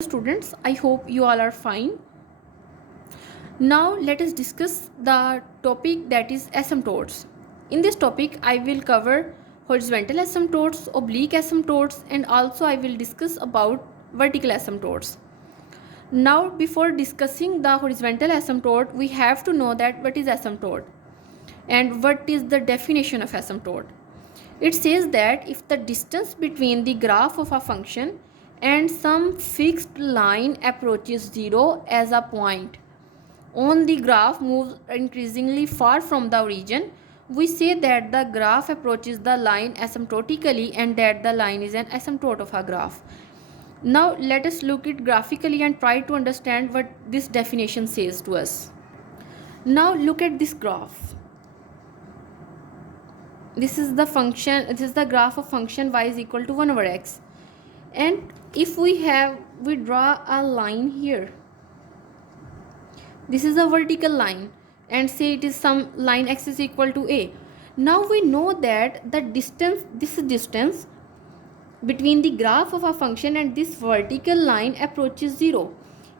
Students, I hope you all are fine. Now let us discuss the topic, that is asymptotes. In this topic I will cover horizontal asymptotes, oblique asymptotes, and also I will discuss about vertical asymptotes. Now before discussing the horizontal asymptote, we have to know that what is asymptote and what is the definition of asymptote. It says that if the distance between the graph of a function and some fixed line approaches zero as a point on the graph moves increasingly far from the origin, we say that the graph approaches the line asymptotically and that the line is an asymptote of a graph. Now let us look it graphically and try to understand what this definition says to us. Now look at this graph. This is the graph of function y is equal to 1 over x, and if we draw a line here. This is a vertical line and say it is some line x is equal to a. Now we know that this distance between the graph of a function and this vertical line approaches 0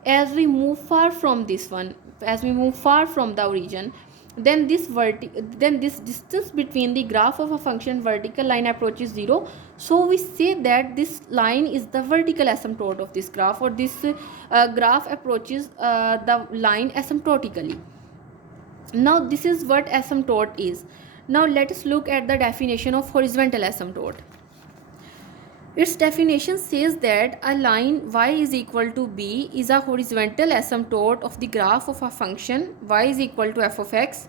as we move far from the origin. Then this distance between the graph of a function vertical line approaches 0, so we say that this line is the vertical asymptote of this graph, or this graph approaches the line asymptotically. Now this is what asymptote is. Now let us look at the definition of horizontal asymptote. Its definition says that a line y is equal to b is a horizontal asymptote of the graph of a function y is equal to f of x.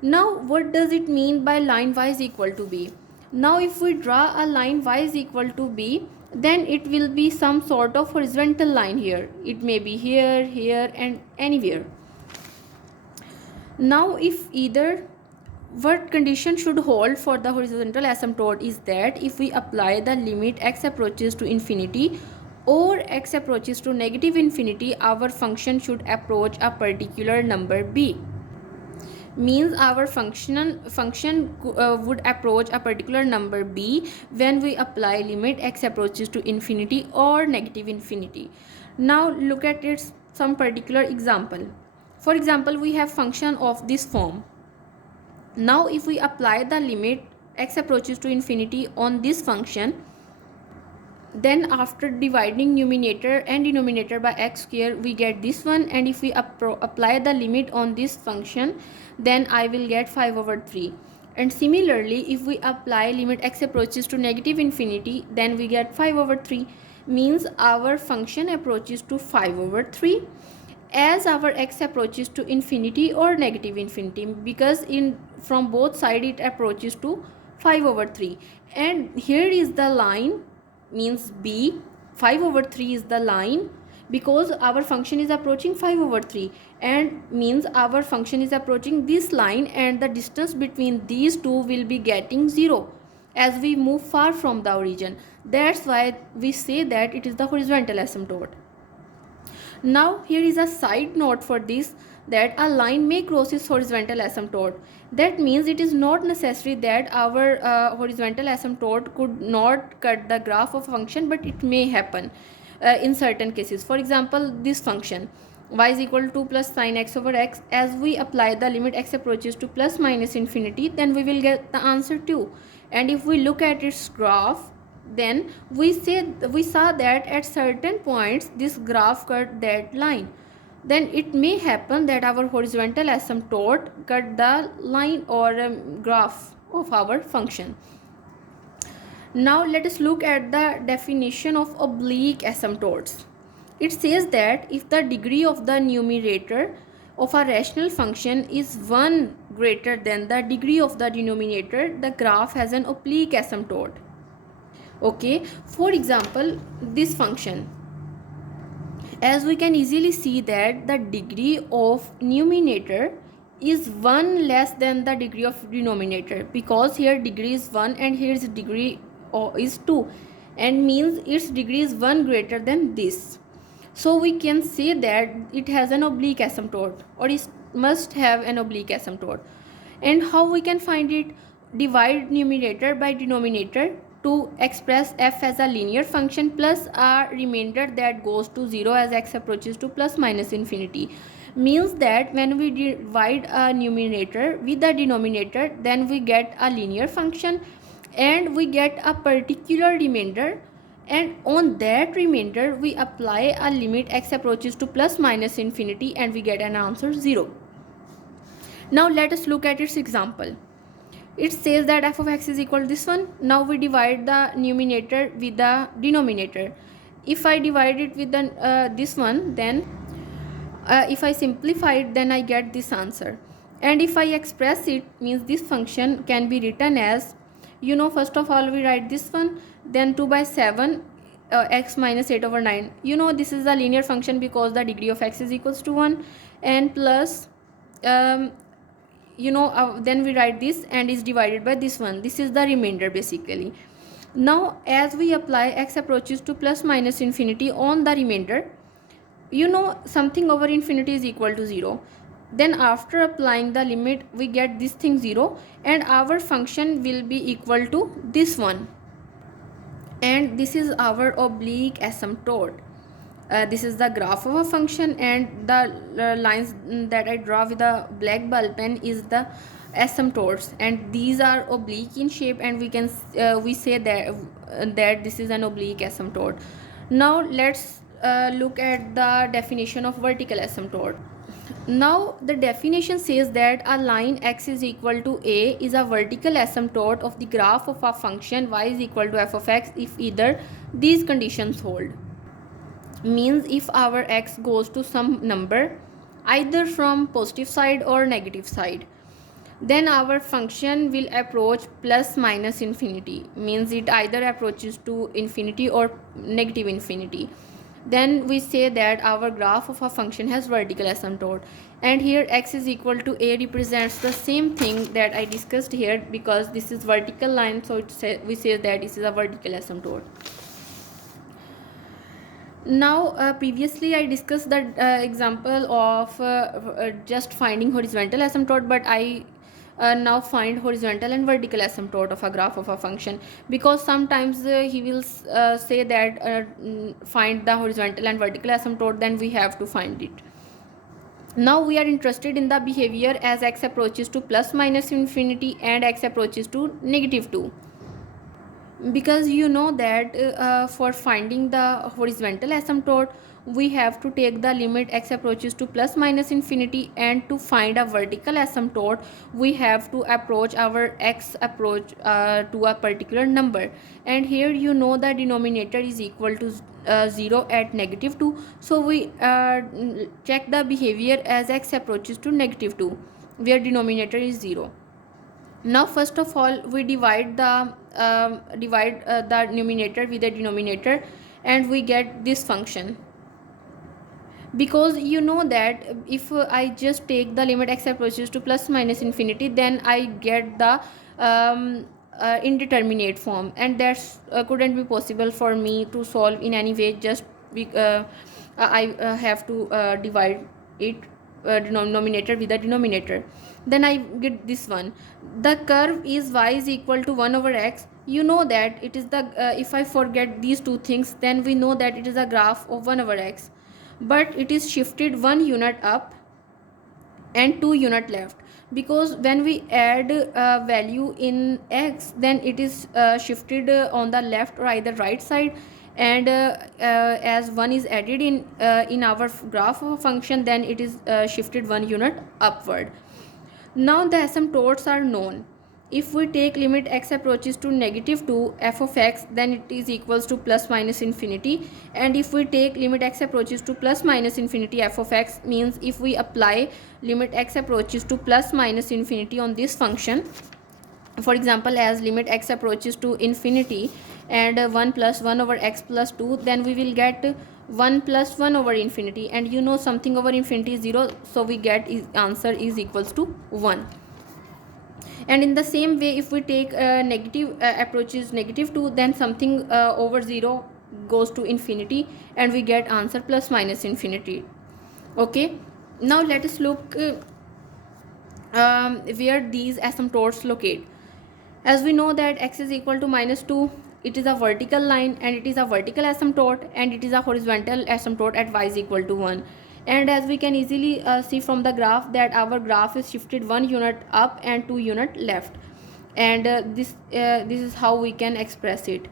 Now what does it mean by line y is equal to b? Now if we draw a line y is equal to b, then it will be some sort of horizontal line here. It may be here, here, and anywhere. Now what condition should hold for the horizontal asymptote is that if we apply the limit x approaches to infinity or x approaches to negative infinity, our function should approach a particular number b. Means our function would approach a particular number b when we apply limit x approaches to infinity or negative infinity. Now look at its some particular example. For example, we have function of this form. Now if we apply the limit x approaches to infinity on this function, then after dividing numerator and denominator by x square, we get this one, and if we apply the limit on this function, then I will get 5 over 3. And similarly, if we apply limit x approaches to negative infinity, then we get 5 over 3. Means our function approaches to 5 over 3 as our x approaches to infinity or negative infinity, because from both sides it approaches to 5 over 3. And here is the line, means b, 5 over 3 is the line, because our function is approaching 5 over 3, and means our function is approaching this line, and the distance between these two will be getting 0 as we move far from the origin. That's why we say that it is the horizontal asymptote. Now here is a side note for this, that a line may cross its horizontal asymptote. That means it is not necessary that our horizontal asymptote could not cut the graph of function, but it may happen in certain cases. For example, this function y is equal to 2 plus sine x over x, as we apply the limit x approaches to plus minus infinity, then we will get the answer 2. And if we look at its graph, then we saw that at certain points this graph cut that line. Then it may happen that our horizontal asymptote cut the line or graph of our function. Now let us look at the definition of oblique asymptotes. It says that if the degree of the numerator of a rational function is 1 greater than the degree of the denominator, the graph has an oblique asymptote. Okay, for example, this function, as we can easily see that the degree of numerator is 1 less than the degree of denominator, because here degree is 1 and here is degree is 2, and means its degree is 1 greater than this. So we can say that it has an oblique asymptote, or it must have an oblique asymptote. And how we can find it? Divide numerator by denominator. to express f as a linear function plus a remainder that goes to 0 as x approaches to plus minus infinity. Means that when we divide a numerator with the denominator, then we get a linear function and we get a particular remainder, and on that remainder we apply a limit x approaches to plus minus infinity and we get an answer 0. Now let us look at its example. It says that f of x is equal to this one. Now we divide the numerator with the denominator. If I divide it with the this one, then if I simplify it, then I get this answer. And if I express it, means this function can be written as, first of all we write this one, then 2 by 7 x minus 8 over 9. This is a linear function because the degree of x is equals to 1, and plus then we write this and is divided by this one. This is the remainder basically. Now as we apply x approaches to plus minus infinity on the remainder, something over infinity is equal to 0. Then after applying the limit we get this thing 0, and our function will be equal to this one, and this is our oblique asymptote. This is the graph of a function, and the lines that I draw with a black ball pen is the asymptotes, and these are oblique in shape, and we can we say that this is an oblique asymptote. Now let's look at the definition of vertical asymptote. Now the definition says that a line x is equal to a is a vertical asymptote of the graph of a function y is equal to f of x if either these conditions hold. Means if our x goes to some number either from positive side or negative side, then our function will approach plus minus infinity. Means it either approaches to infinity or negative infinity. Then we say that our graph of a function has vertical asymptote, and here x is equal to a represents the same thing that I discussed here, because this is vertical line, so we say that this is a vertical asymptote. Now previously I discussed the example of just finding horizontal asymptote, but I now find horizontal and vertical asymptote of a graph of a function, because sometimes he will say that find the horizontal and vertical asymptote, then we have to find it. Now we are interested in the behavior as x approaches to plus minus infinity and x approaches to negative 2. Because that for finding the horizontal asymptote we have to take the limit x approaches to plus minus infinity, and to find a vertical asymptote we have to approach our x approach to a particular number, and here the denominator is equal to 0 at negative 2, so we check the behavior as x approaches to negative 2 where denominator is 0. Now first of all we divide the numerator with the denominator, and we get this function. Because that if I just take the limit x approaches to plus minus infinity, then I get the indeterminate form, and that's couldn't be possible for me to solve in any way. Just I have to divide it denominator with the denominator. Then I get this one. The curve is y is equal to 1 over x. That it is the if I forget these two things, then we know that it is a graph of 1 over x, but it is shifted 1 unit up and 2 unit left, because when we add value in x, then it is shifted on the left or either right side, and as 1 is added in our graph of a function, then it is shifted 1 unit upward. Now the asymptotes are known. If we take limit x approaches to negative 2 f of x, then it is equals to plus minus infinity, and if we take limit x approaches to plus minus infinity f of x, means if we apply limit x approaches to plus minus infinity on this function, for example as limit x approaches to infinity and 1 plus 1 over x plus 2, then we will get 1 plus 1 over infinity, and something over infinity is 0, so we get answer is equals to 1. And in the same way, if we take negative approaches negative 2, then something over 0 goes to infinity, and we get answer plus minus infinity. Okay, now let us look where these asymptotes locate. As we know that x is equal to minus 2, it is a vertical line and it is a vertical asymptote, and it is a horizontal asymptote at y is equal to 1. And as we can easily see from the graph that our graph is shifted 1 unit up and 2 unit left, and this is how we can express it.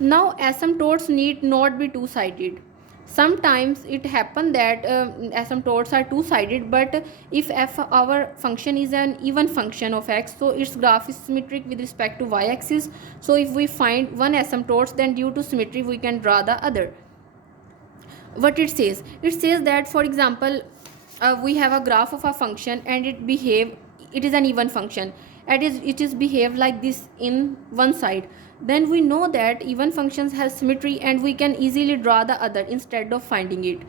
Now asymptotes need not be two-sided. Sometimes it happen that asymptotes are two-sided, but if f our function is an even function of x, so its graph is symmetric with respect to y-axis. So if we find one asymptote, then due to symmetry we can draw the other. What it says that, for example, we have a graph of a function and it is an even function, and it is behave like this in one side. Then we know that even functions has symmetry and we can easily draw the other instead of finding it.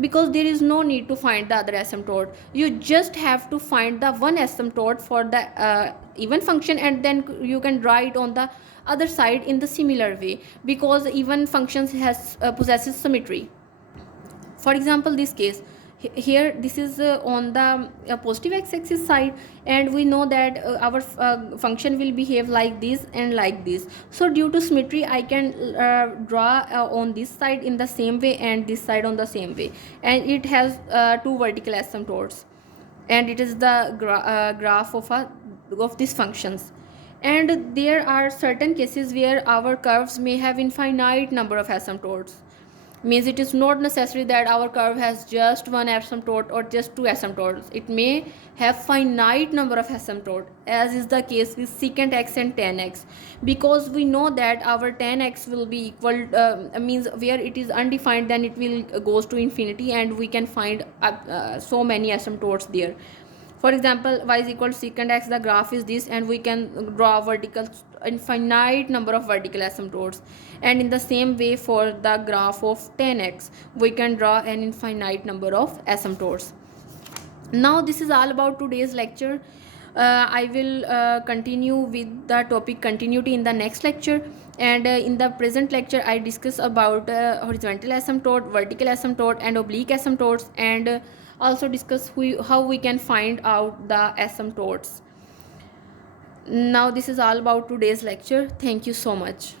Because there is no need to find the other asymptote, you just have to find the one asymptote for the even function, and then you can draw it on the other side in the similar way, because even functions has possesses symmetry. For example, this case here, this is on the positive x-axis side, and we know that our function will behave like this and like this. So due to symmetry I can draw on this side in the same way and this side on the same way, and it has two vertical asymptotes, and it is the graph of these functions. And there are certain cases where our curves may have infinite number of asymptotes. Means it is not necessary that our curve has just one asymptote or just two asymptotes. It may have finite number of asymptotes, as is the case with secant x and tan x, because we know that our tan x will be equal means where it is undefined, then it will goes to infinity, and we can find so many asymptotes there. For example, y is equal to secant x, the graph is this, and we can draw vertical infinite number of vertical asymptotes. And in the same way, for the graph of tan x, we can draw an infinite number of asymptotes. Now this is all about today's lecture. I will continue with the topic continuity in the next lecture, and in the present lecture I discuss about horizontal asymptote, vertical asymptote, and oblique asymptotes, and also discuss how we can find out the asymptotes. Now this is all about today's lecture. Thank you so much.